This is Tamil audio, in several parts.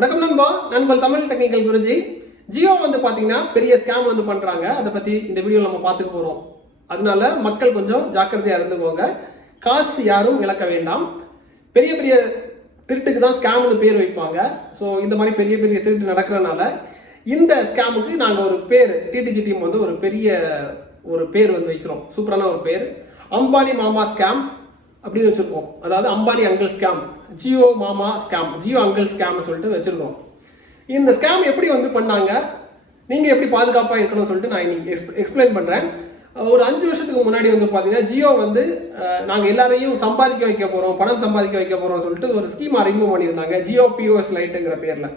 வணக்கம் நண்பா, நான் உங்கள் தமிழ் டெக்னிக்கல் குருஜி. ஜியோ வந்து பார்த்தீங்கன்னா பெரிய ஸ்கேம் வந்து பண்ணுறாங்க. அதை பற்றி இந்த வீடியோவில் நம்ம பார்த்துக்க போகிறோம். அதனால மக்கள் கொஞ்சம் ஜாக்கிரதையாக இருந்துக்கோங்க. காசு யாரும் இழக்க வேண்டாம். பெரிய பெரிய திருட்டுக்கு தான் ஸ்கேம்னு பேர் வைப்பாங்க. ஸோ இந்த மாதிரி பெரிய பெரிய திருட்டு நடக்கிறனால இந்த ஸ்கேமுக்கு நாங்கள் ஒரு பேர் டிடிஜி டீம் வந்து ஒரு பேர் வந்து வைக்கிறோம். சூப்பரான ஒரு பேர், அம்பானி மாமா ஸ்கேம் அப்படின்னு வச்சுருக்கோம். அதாவது அம்பானி அங்கிள் ஸ்கேம், ஜியோ மாமா ஸ்கேம், ஜியோ அங்கிள் ஸ்கேம்னு சொல்லிட்டு வச்சுருக்கோம். இந்த ஸ்கேம் எப்படி வந்து பண்ணாங்க, நீங்கள் எப்படி பாதுகாப்பாக இருக்கணும்னு சொல்லிட்டு நான் இன்னைக்கு எக்ஸ்பிளைன் பண்ணுறேன். ஒரு 5 வருஷத்துக்கு முன்னாடி வந்து பார்த்தீங்கன்னா ஜியோ வந்து நாங்கள் எல்லாரையும் சம்பாதிக்க வைக்க போகிறோம், பணம் சம்பாதிக்க வைக்க போகிறோம் சொல்லிட்டு ஒரு ஸ்கீம் அறிமுகம் பண்ணியிருந்தாங்க, ஜியோ பிஓஎஸ் லைட்டுங்கிற பேரில்.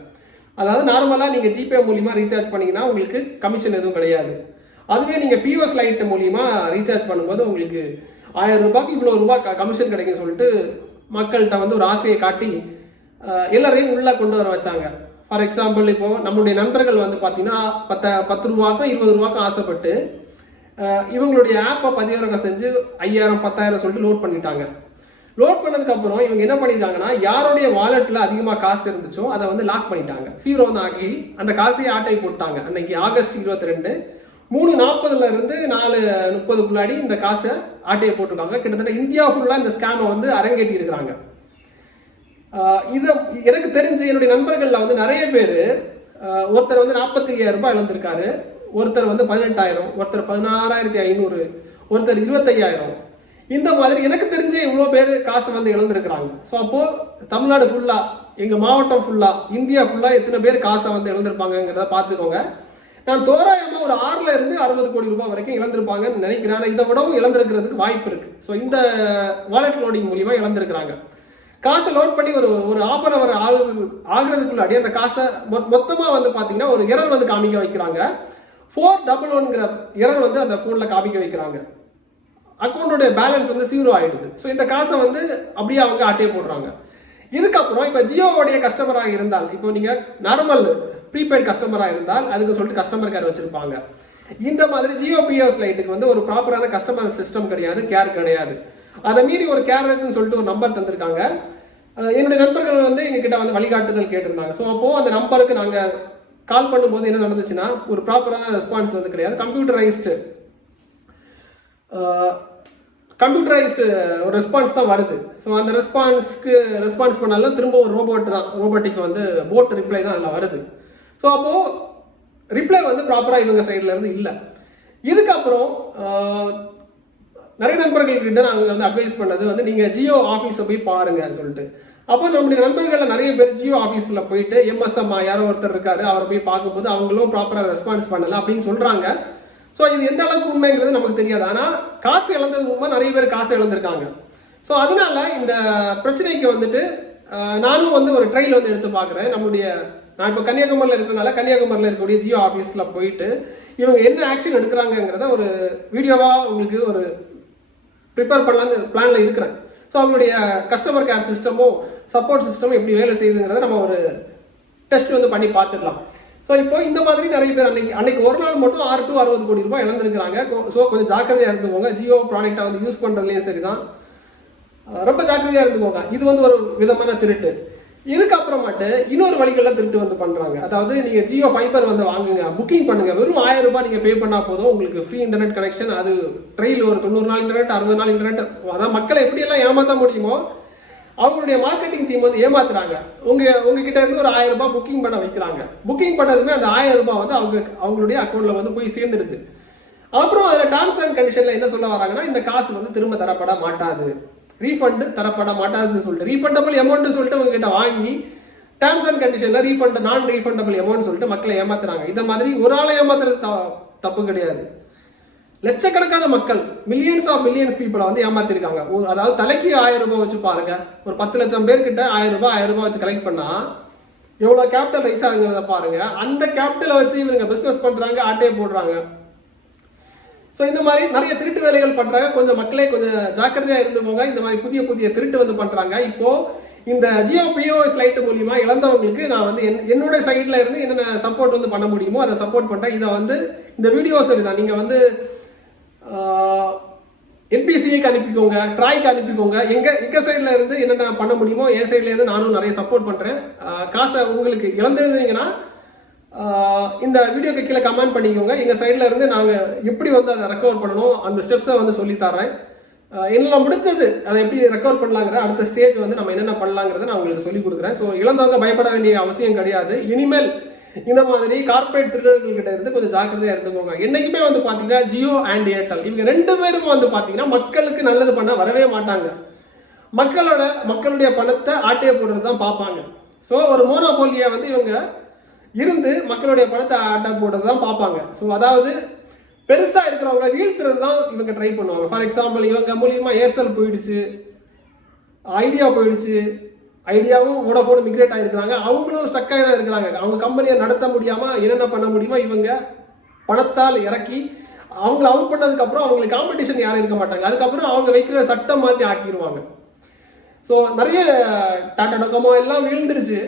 அதாவது நார்மலாக நீங்கள் ஜிபே மூலிமா ரீசார்ஜ் பண்ணிங்கன்னா உங்களுக்கு கமிஷன் எதுவும் கிடையாது. அதுவே நீங்கள் பிஓஎஸ் லைட் மூலிமா ரீசார்ஜ் பண்ணும்போது உங்களுக்கு 1000 ரூபாய்க்கு இவ்வளோ ரூபாய் கமிஷன் கிடைக்கும் சொல்லிட்டு மக்கள்கிட்ட வந்து ஒரு ஆசையை காட்டி எல்லாரையும் உள்ளே கொண்டு வர வச்சாங்க. ஃபார் எக்ஸாம்பிள், இப்போது நம்மளுடைய நண்பர்கள் வந்து பார்த்தீங்கன்னா 10 ரூபாய்க்கும் 20 ரூபாய்க்கும் ஆசைப்பட்டு இவங்களுடைய ஆப்பை பதிவிறக்கம் செஞ்சு 5000 10,000 சொல்லிட்டு லோட் பண்ணிட்டாங்க. லோட் பண்ணதுக்கப்புறம் இவங்க என்ன பண்ணிட்டாங்கன்னா, யாருடைய வாலெட்டில் அதிகமாக காசு இருந்துச்சோ அதை வந்து லாக் பண்ணிட்டாங்க, 0 ஆக்கி அந்த காசையே ஆட்டை போட்டாங்க. அன்னைக்கு ஆகஸ்ட் 22 3:40 இருந்து 4:30 இந்த காசை ஆட்டையை போட்டிருக்காங்க. கிட்டத்தட்ட இந்தியா ஃபுல்லாக இந்த ஸ்கேமை வந்து அரங்கேற்றி இருக்கிறாங்க. இது எனக்கு தெரிஞ்சு என்னுடைய நண்பர்களில் வந்து நிறைய பேர், ஒருத்தர் வந்து 45,000 ரூபாய் இழந்திருக்காரு, ஒருத்தர் வந்து 18,000, ஒருத்தர் 16,500, ஒருத்தர் 25,000. இந்த மாதிரி எனக்கு தெரிஞ்ச இவ்வளோ பேர் காசு வந்து இழந்திருக்கிறாங்க. ஸோ அப்போது தமிழ்நாடு ஃபுல்லாக, எங்கள் மாவட்டம் ஃபுல்லாக, இந்தியா ஃபுல்லாக எத்தனை பேர் காசை வந்து இழந்திருப்பாங்கிறத பார்த்துக்கோங்க. நான் தோராயமாக ஒரு 6 இருந்து 60 கோடி ரூபாய் வரைக்கும் இழந்திருப்பாங்கன்னு நினைக்கிறேன். ஆனால் இதை விடவும் இழந்திருக்கிறதுக்கு வாய்ப்பு இருக்கு. ஸோ இந்த வாலெட் லோடிங் மூலியமா இழந்திருக்கிறாங்க. காசை லோட் பண்ணி ஒரு ஆஃபர் அவர் ஆகுறதுக்குள்ளாடி அந்த காசை மொத்தமாக வந்து பார்த்தீங்கன்னா ஒரு எரர் வந்து காமிக்க வைக்கிறாங்க. 411 எரர் வந்து அந்த ஃபோனில் காமிக்க வைக்கிறாங்க. அக்கௌண்டோட பேலன்ஸ் வந்து 0 ஆயிடுது. ஸோ இந்த காசை வந்து அப்படியே அவங்க ஆட்டையை போடுறாங்க. இதுக்கப்புறம் இப்போ ஜியோவுடைய கஸ்டமராக இருந்தால், இப்போ நீங்கள் நார்மல் ப்ரீபெய்ட் கஸ்டமராக இருந்தால் அதுக்கு சொல்லிட்டு கஸ்டமர் கேர் வச்சிருப்பாங்க. இந்த மாதிரி ஜியோ பிஓஎஸ் லைட்டுக்கு வந்து ஒரு ப்ராப்பரான கஸ்டமர் சிஸ்டம் கிடையாது, கேர் கிடையாது. அதை மீறி ஒரு கேர் இருக்குன்னு சொல்லிட்டு ஒரு நம்பர் தந்திருக்காங்க. என்னுடைய நண்பர்கள் வந்து எங்ககிட்ட வந்து வழிகாட்டுதல் கேட்டிருந்தாங்க. ஸோ அப்போது அந்த நம்பருக்கு நாங்கள் கால் பண்ணும்போது என்ன நடந்துச்சுன்னா, ஒரு ப்ராப்பரான ரெஸ்பான்ஸ் வந்து கிடையாது. கம்ப்யூட்டரைஸ்டு ஒரு ரெஸ்பான்ஸ் தான் வருது. ஸோ அந்த ரெஸ்பான்ஸ் பண்ணாலும் திரும்ப ஒரு ரோபோட்டிக் வந்து போட் ரிப்ளை தான் அதில் வருது. ஸோ அப்போது ரிப்ளை வந்து ப்ராப்பராக இவங்க சைடில் இருந்து இல்லை. இதுக்கப்புறம் நிறைய நண்பர்கள்கிட்ட நாங்கள் வந்து அட்வைஸ் பண்ணது வந்து, நீங்கள் ஜியோ ஆஃபீஸை போய் பாருங்கன்னு சொல்லிட்டு. அப்போ நம்முடைய நண்பர்களில் நிறைய பேர் ஜியோ ஆஃபீஸில் போயிட்டு எம்எஸ்எம் யாரோ ஒருத்தர் இருக்காரு, அவரை போய் பார்க்கும்போது அவங்களும் ப்ராப்பராக ரெஸ்பான்ஸ் பண்ணலை அப்படின்னு சொல்கிறாங்க. ஸோ இது எந்த அளவுக்கு உண்மைங்கிறது நமக்கு தெரியாது. ஆனால் காசு இழந்தது உண்மை, நிறைய பேர் காசு இழந்திருக்காங்க. ஸோ அதனால இந்த பிரச்சனைக்கு வந்துட்டு நானும் வந்து ஒரு ட்ரையல் வந்து எடுத்து பார்க்குறேன். நான் இப்போ கன்னியாகுமரியில் இருக்கிறனால கன்னியாகுமரியில் இருக்கக்கூடிய ஜியோ ஆஃபீஸில் போயிட்டு இவங்க என்ன ஆக்ஷன் எடுக்கிறாங்கிறத ஒரு வீடியோவாக உங்களுக்கு ஒரு ப்ரிப்பேர் பண்ணலான்னு பிளானில் இருக்கிறேன். ஸோ அவங்களுடைய கஸ்டமர் கேர் சிஸ்டமோ சப்போர்ட் சிஸ்டமோ எப்படி வேலை செய்யுதுங்கிறத நம்ம ஒரு டெஸ்ட் வந்து பண்ணி பார்த்துக்கலாம். ஸோ இப்போ இந்த மாதிரி நிறைய பேர் அன்னைக்கு ஒரு நாள் மட்டும் 6 to 60 கோடி ரூபாய் இழந்திருக்கிறாங்க. ஸோ கொஞ்சம் ஜாக்கிரதையாக இருந்துக்கோங்க. ஜியோ ப்ராடக்டை வந்து யூஸ் பண்ணுறதுலேயும் சரி தான், ரொம்ப ஜாக்கிரதையாக இருந்துக்கோங்க. இது வந்து ஒரு விதமான திருட்டு. இதுக்கப்புறமாட்டு இன்னொரு வழிகளில் திருட்டு வந்து பண்ணுறாங்க. அதாவது நீங்கள் ஜியோ ஃபைபர் வந்து வாங்குங்க, புக்கிங் பண்ணுங்கள், வெறும் 1000 ரூபாய் நீங்கள் பே பண்ணால் போதும், உங்களுக்கு ஃப்ரீ இன்டர்நெட் கனெக்ஷன். அது ட்ரெயில் ஒரு 90 நாள் இன்டர்நெட், 60 நாள் இன்டர்நெட். அதான் மக்களை எப்படியெல்லாம் ஏமாற்ற முடியுமோ அவங்களுடைய மார்க்கெட்டிங் டீம் வந்து ஏமாத்துறாங்க. உங்ககிட்ட இருந்து ஒரு 1000 ரூபாய் புக்கிங் பண்ண வைக்கிறாங்க. புக்கிங் பண்ணதுமே அந்த 1000 ரூபாய் வந்து அவங்களுடைய அக்கௌண்ட்ல வந்து போய் சேர்ந்துடுது. அப்புறம் அதில் டேர்ம்ஸ் அண்ட் கண்டிஷன்ல என்ன சொல்ல வராங்கன்னா, இந்த காசு வந்து திரும்ப தரப்பட மாட்டாது, ரீஃபண்ட் தரப்பட மாட்டாதுன்னு சொல்லிட்டு ரீஃபண்டபிள் அமௌண்ட் சொல்லிட்டு உங்ககிட்ட வாங்கி டேர்ம்ஸ் அண்ட் கண்டிஷன்ல நான் ரீஃபண்டபிள் அமௌண்ட் சொல்லிட்டு மக்களை ஏமாத்துறாங்க. இந்த மாதிரி ஒரு ஆளை ஏமாத்துறது தப்பு கிடையாது. லட்சக்கணக்கான மக்கள், மில்லியன்ஸ் பீப்புளை வந்து ஏமாத்திருக்காங்க. அதாவது தலைக்கு 1000 ரூபாய் வச்சு பாருங்க, ஒரு 10 லட்சம் பேர்கிட்ட 1000 ரூபாய் வச்சு கலெக்ட் பண்ணா எவ்வளோ கேபிட்டல் ரைஸ் ஆகுங்கிறத பாருங்க. அந்த கேபிட்டலை வச்சு இவங்க பிஸ்னஸ் பண்றாங்க, ஆட்டையை போடுறாங்க. ஸோ இந்த மாதிரி நிறைய திருட்டு வேலைகள் பண்றாங்க. கொஞ்சம் மக்களே கொஞ்சம் ஜாக்கிரதையாக இருந்துக்கோங்க. இந்த மாதிரி புதிய திருட்டு வந்து பண்றாங்க. இப்போ இந்த ஜியோ பிஓஎஸ் லைட் மூலியமா இழந்தவங்களுக்கு நான் வந்து என்னோட சைட்ல இருந்து என்னென்ன சப்போர்ட் வந்து பண்ண முடியுமோ அதை சப்போர்ட் பண்றேன். இதை வந்து இந்த வீடியோ சரிதான், நீங்க வந்து என்பிசிஐக்கு அனுப்பிக்கோங்க, ட்ராய்க்கு அனுப்பிக்கோங்க. எங்க சைடில் இருந்து என்னென்ன பண்ண முடியுமோ என் சைட்ல இருந்து நானும் நிறைய சப்போர்ட் பண்ணுறேன். காசை உங்களுக்கு இழந்திருந்தீங்கன்னா இந்த வீடியோக்கு கீழே கமெண்ட் பண்ணிக்கோங்க. எங்கள் சைடில் இருந்து நாங்கள் எப்படி வந்து அதை ரெக்கவர் பண்ணணும் அந்த ஸ்டெப்ஸை வந்து சொல்லித்தரேன். என்னால் முடிஞ்சது அதை எப்படி ரெக்கவர் பண்ணலாங்கிற அடுத்த ஸ்டேஜ் வந்து நம்ம என்னென்ன பண்ணலாங்கிறத நான் உங்களுக்கு சொல்லிக் கொடுக்குறேன். ஸோ இழந்தவங்க பயப்பட வேண்டிய அவசியம் கிடையாது. இனிமேல் இந்த மாதிரி கார்பரேட் திருடர்கள்கிட்ட இருந்து கொஞ்சம் ஜாக்கிரதையாக இருந்துக்கோங்க. என்னைக்குமே வந்து பார்த்தீங்கன்னா ஜியோ அண்ட் ஏர்டெல் இவங்க 2 பேரும் வந்து பார்த்தீங்கன்னா மக்களுக்கு நல்லது பண்ண வரவே மாட்டாங்க. மக்களுடைய பணத்தை ஆட்டையை போடுறது தான் பார்ப்பாங்க. ஸோ ஒரு மோனோபோலியை வந்து இவங்க இருந்து மக்களுடைய பணத்தை ஆட்டை போடுறது தான் பார்ப்பாங்க. ஸோ அதாவது பெருசாக இருக்கிறவங்க வீழ்த்துறது தான் இவங்க ட்ரை பண்ணுவாங்க. ஃபார் எக்ஸாம்பிள் இவங்க மூலியமாக ஏர்செல் போயிடுச்சு, ஐடியா போயிடுச்சு, ஐடியாவும் வோடாஃபோன் மிக்ரேட் ஆகிருக்கிறாங்க. அவங்களும் ஸ்டக்காக தான் இருக்கிறாங்க. அவங்க கம்பெனியை நடத்த முடியாமல் என்னென்ன பண்ண முடியுமோ இவங்க பணத்தால் இறக்கி அவங்கள அவுட் பண்ணதுக்கப்புறம் அவங்களுக்கு காம்படிஷன் யாரும் இருக்க மாட்டாங்க. அதுக்கப்புறம் அவங்க வைக்கிற சட்டம் மாதிரி ஆக்கிடுவாங்க. ஸோ நிறைய டாடா டோகோமோ எல்லாம் வீழ்ந்துருச்சு.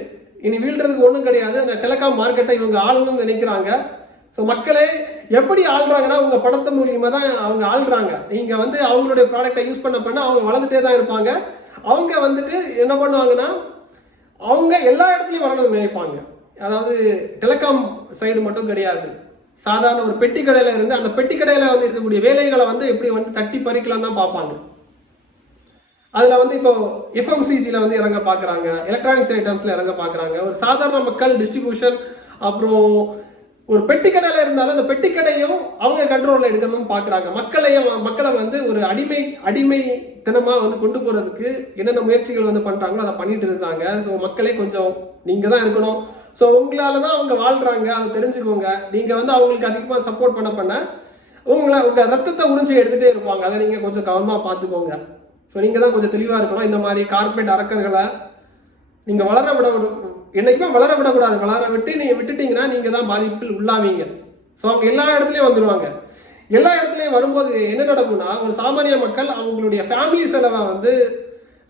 இனி வீழ்றதுக்கு ஒன்றும் கிடையாது. அந்த டெலிகாம் மார்க்கெட்டை இவங்க ஆளணும்னு நினைக்கிறாங்க. ஸோ மக்களே எப்படி ஆள்றாங்கன்னா உங்கள் பணத்தை மூலியமாக தான் அவங்க ஆள்றாங்க. நீங்கள் வந்து அவங்களுடைய ப்ராடக்டை யூஸ் பண்ண அவங்க வளர்ந்துட்டே தான் இருப்பாங்க. அவங்க வந்துட்டு என்ன பண்ணுவாங்கன்னா அவங்க எல்லா இடத்துலையும் வரணும்னு நினைப்பாங்க. அதாவது டெலிகாம் சைடு மட்டும் கிடையாது, சாதாரண ஒரு பெட்டி கடையில் இருந்து அந்த பெட்டி கடையில் வந்து இருக்கக்கூடிய வேலைகளை வந்து எப்படி வந்து தட்டி பறிக்கலாம் தான் பார்ப்பாங்க. அதில் வந்து இப்போ எஃப்எம்சிஜியில் வந்து இறங்க பார்க்குறாங்க, எலக்ட்ரானிக்ஸ் ஐட்டம்ஸில் இறங்க பார்க்குறாங்க. ஒரு சாதாரண மக்கள் டிஸ்ட்ரிபியூஷன் அப்புறம் ஒரு பெட்டி கடையில் இருந்தாலும் அந்த பெட்டி கடையும் அவங்க கண்ட்ரோலில் எடுக்கணும்னு பார்க்குறாங்க. மக்களை வந்து ஒரு அடிமைத்தனமாக வந்து கொண்டு போகிறதுக்கு என்னென்ன முயற்சிகள் வந்து பண்ணுறாங்களோ அதை பண்ணிட்டு இருக்காங்க. ஸோ மக்களே கொஞ்சம் நீங்கள் தான் இருக்கணும். ஸோ உங்களால் தான் அவங்க வாழ்கிறாங்க, அதை தெரிஞ்சுக்கோங்க. நீங்கள் வந்து அவங்களுக்கு அதிகமாக சப்போர்ட் பண்ண உங்கள் ரத்தத்தை உறிஞ்சி எடுத்துகிட்டே இருப்பாங்க. அதை நீங்கள் கொஞ்சம் கவனமாக பார்த்துக்கோங்க. ஸோ நீங்கள் தான் கொஞ்சம் தெளிவாக இருக்கணும். இந்த மாதிரி கார்பரேட் அரக்கர்களை நீங்கள் என்னைக்குமே வளர விடக்கூடாது. விட்டுட்டீங்கன்னா நீங்கள் தான் பாதிப்பில் உள்ளாவீங்க. ஸோ அவங்க எல்லா இடத்துலையும் வந்துடுவாங்க. எல்லா இடத்துலையும் வரும்போது என்ன நடக்கும்னா ஒரு சாமானிய மக்கள் அவங்களுடைய ஃபேமிலி செலவை வந்து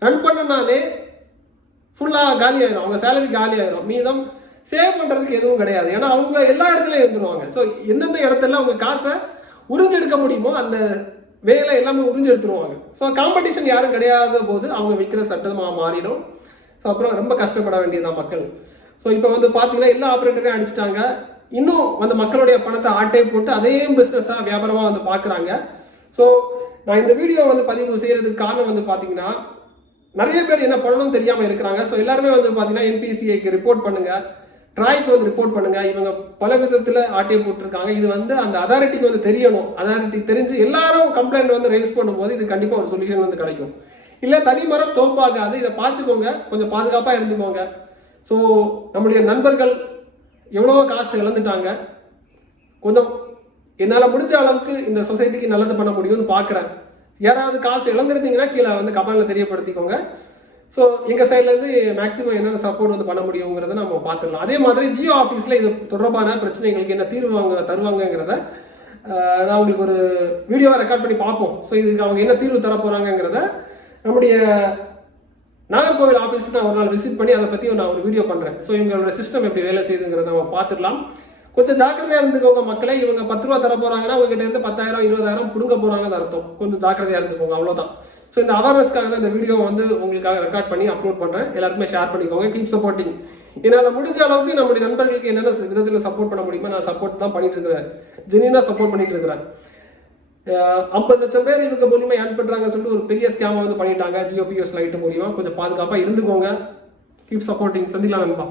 ரன் பண்ணனாலே ஃபுல்லாக காலி ஆயிரும். அவங்க சேலரி காலி ஆயிரும். மீதம் சேவ் பண்ணுறதுக்கு எதுவும் கிடையாது. ஏன்னா அவங்க எல்லா இடத்துலையும் இருந்துருவாங்க. ஸோ எந்தெந்த இடத்துல அவங்க காசை உறிஞ்செடுக்க முடியுமோ அந்த வேலை எல்லாமே உறிஞ்சு எடுத்துருவாங்க. ஸோ காம்படிஷன் யாரும் கிடையாத போது அவங்க விற்கிற சட்டமாக மாறிடும். ஸோ அப்புறம் ரொம்ப கஷ்டப்பட வேண்டியதுதான் மக்கள். ஸோ இப்போ வந்து பார்த்தீங்கன்னா எல்லா ஆப்ரேட்டரையும் அடிச்சிட்டாங்க. இன்னும் வந்து மக்களுடைய பணத்தை ஆட்டை போட்டு அதே பிஸ்னஸாக வியாபாரமாக வந்து பார்க்குறாங்க. ஸோ நான் இந்த வீடியோ வந்து பதிவு செய்கிறதுக்கு காரணம் வந்து பார்த்தீங்கன்னா நிறைய பேர் என்ன பண்ணணும்னு தெரியாமல் இருக்கிறாங்க. ஸோ எல்லாருமே வந்து பார்த்தீங்கன்னா என்பிசிஐக்கு ரிப்போர்ட் பண்ணுங்கள், ட்ராய்க்கு வந்து ரிப்போர்ட் பண்ணுங்கள். இவங்க பல விதத்தில் ஆட்டையை போட்டிருக்காங்க. இது வந்து அந்த அதாரிட்டிக்கு வந்து தெரியணும். அதாரிட்டி தெரிஞ்சு எல்லாரும் கம்ப்ளைண்ட் வந்து ரைஸ் பண்ணும்போது இது கண்டிப்பாக ஒரு சொல்யூஷன் வந்து கிடைக்கும். இல்லை தனிமரம் தோப்பாகாது. இதை பார்த்துக்கோங்க, கொஞ்சம் பாதுகாப்பாக இருந்துக்கோங்க. ஸோ நம்முடைய நண்பர்கள் எவ்வளவோ காசு இழந்துட்டாங்க. கொஞ்சம் என்னால் முடிஞ்ச அளவுக்கு இந்த சொசைட்டிக்கு நல்லது பண்ண முடியும்னு பார்க்குறேன். யாராவது காசு இழந்துருந்தீங்கன்னா கீழே வந்து கமெண்ட்ல தெரியப்படுத்திக்கோங்க. ஸோ எங்கள் சைட்லேருந்து மேக்ஸிமம் என்னென்ன சப்போர்ட் வந்து பண்ண முடியுங்கிறத நம்ம பார்த்துக்கலாம். அதே மாதிரி ஜியோ ஆஃபீஸில் இது தொடர்பான பிரச்சனைகளுக்கு என்ன தீர்வு தருவாங்கங்கிறத நான் உங்களுக்கு ஒரு வீடியோவை ரெக்கார்ட் பண்ணி பார்ப்போம். ஸோ இதுக்கு அவங்க என்ன தீர்வு தர போகிறாங்கங்கிறத நம்முடைய நாகர்கோவில் ஆஃபீஸுக்கு நான் ஒரு நாள் விசிட் பண்ணி அதை பற்றி நான் ஒரு வீடியோ பண்ணுறேன். ஸோ இவங்களோட சிஸ்டம் எப்படி வேலை செய்யுதுங்கிறத நம்ம பார்த்துக்கலாம். கொஞ்சம் ஜாக்கிரதையாக இருந்துக்கோங்க மக்களே. இவங்க 10 ரூபா தர போகிறாங்கன்னா உங்ககிட்ட இருந்து 10,000 20,000 பிடுங்க போகிறாங்கன்னு அர்த்தம். கொஞ்சம் ஜாக்கிரதையாக இருந்துக்கோங்க, அவ்வளோதான். ஸோ இந்த அவேர்னஸ்க்காக தான் இந்த வீடியோ வந்து உங்களுக்காக ரெக்கார்ட் பண்ணி அப்லோட் பண்ணுறேன். எல்லாருக்குமே ஷேர் பண்ணிக்கோங்க. Keep supporting. என்னால் முடிஞ்ச அளவுக்கு நம்முடைய நண்பர்களுக்கு என்னென்ன விதத்தில் சப்போர்ட் பண்ண முடியுமோ நான் சப்போர்ட் தான் பண்ணிட்டு இருக்கிறேன். ஜெனியூனாக சப்போர்ட் பண்ணிட்டு இருக்கிறேன். 50 லட்சம் பேர் இவங்க மூலியமாக ஏர்ன் பண்ணுறாங்கன்னு சொல்லிட்டு ஒரு பெரிய ஸ்கேமை வந்து பண்ணிட்டாங்க. ஜியோபிஎஸ் லைட்டு மூலியமாக கொஞ்சம் பாதுகாப்பாக இருந்துக்கோங்க. Keep supporting. சந்திக்கலாம் நண்பா.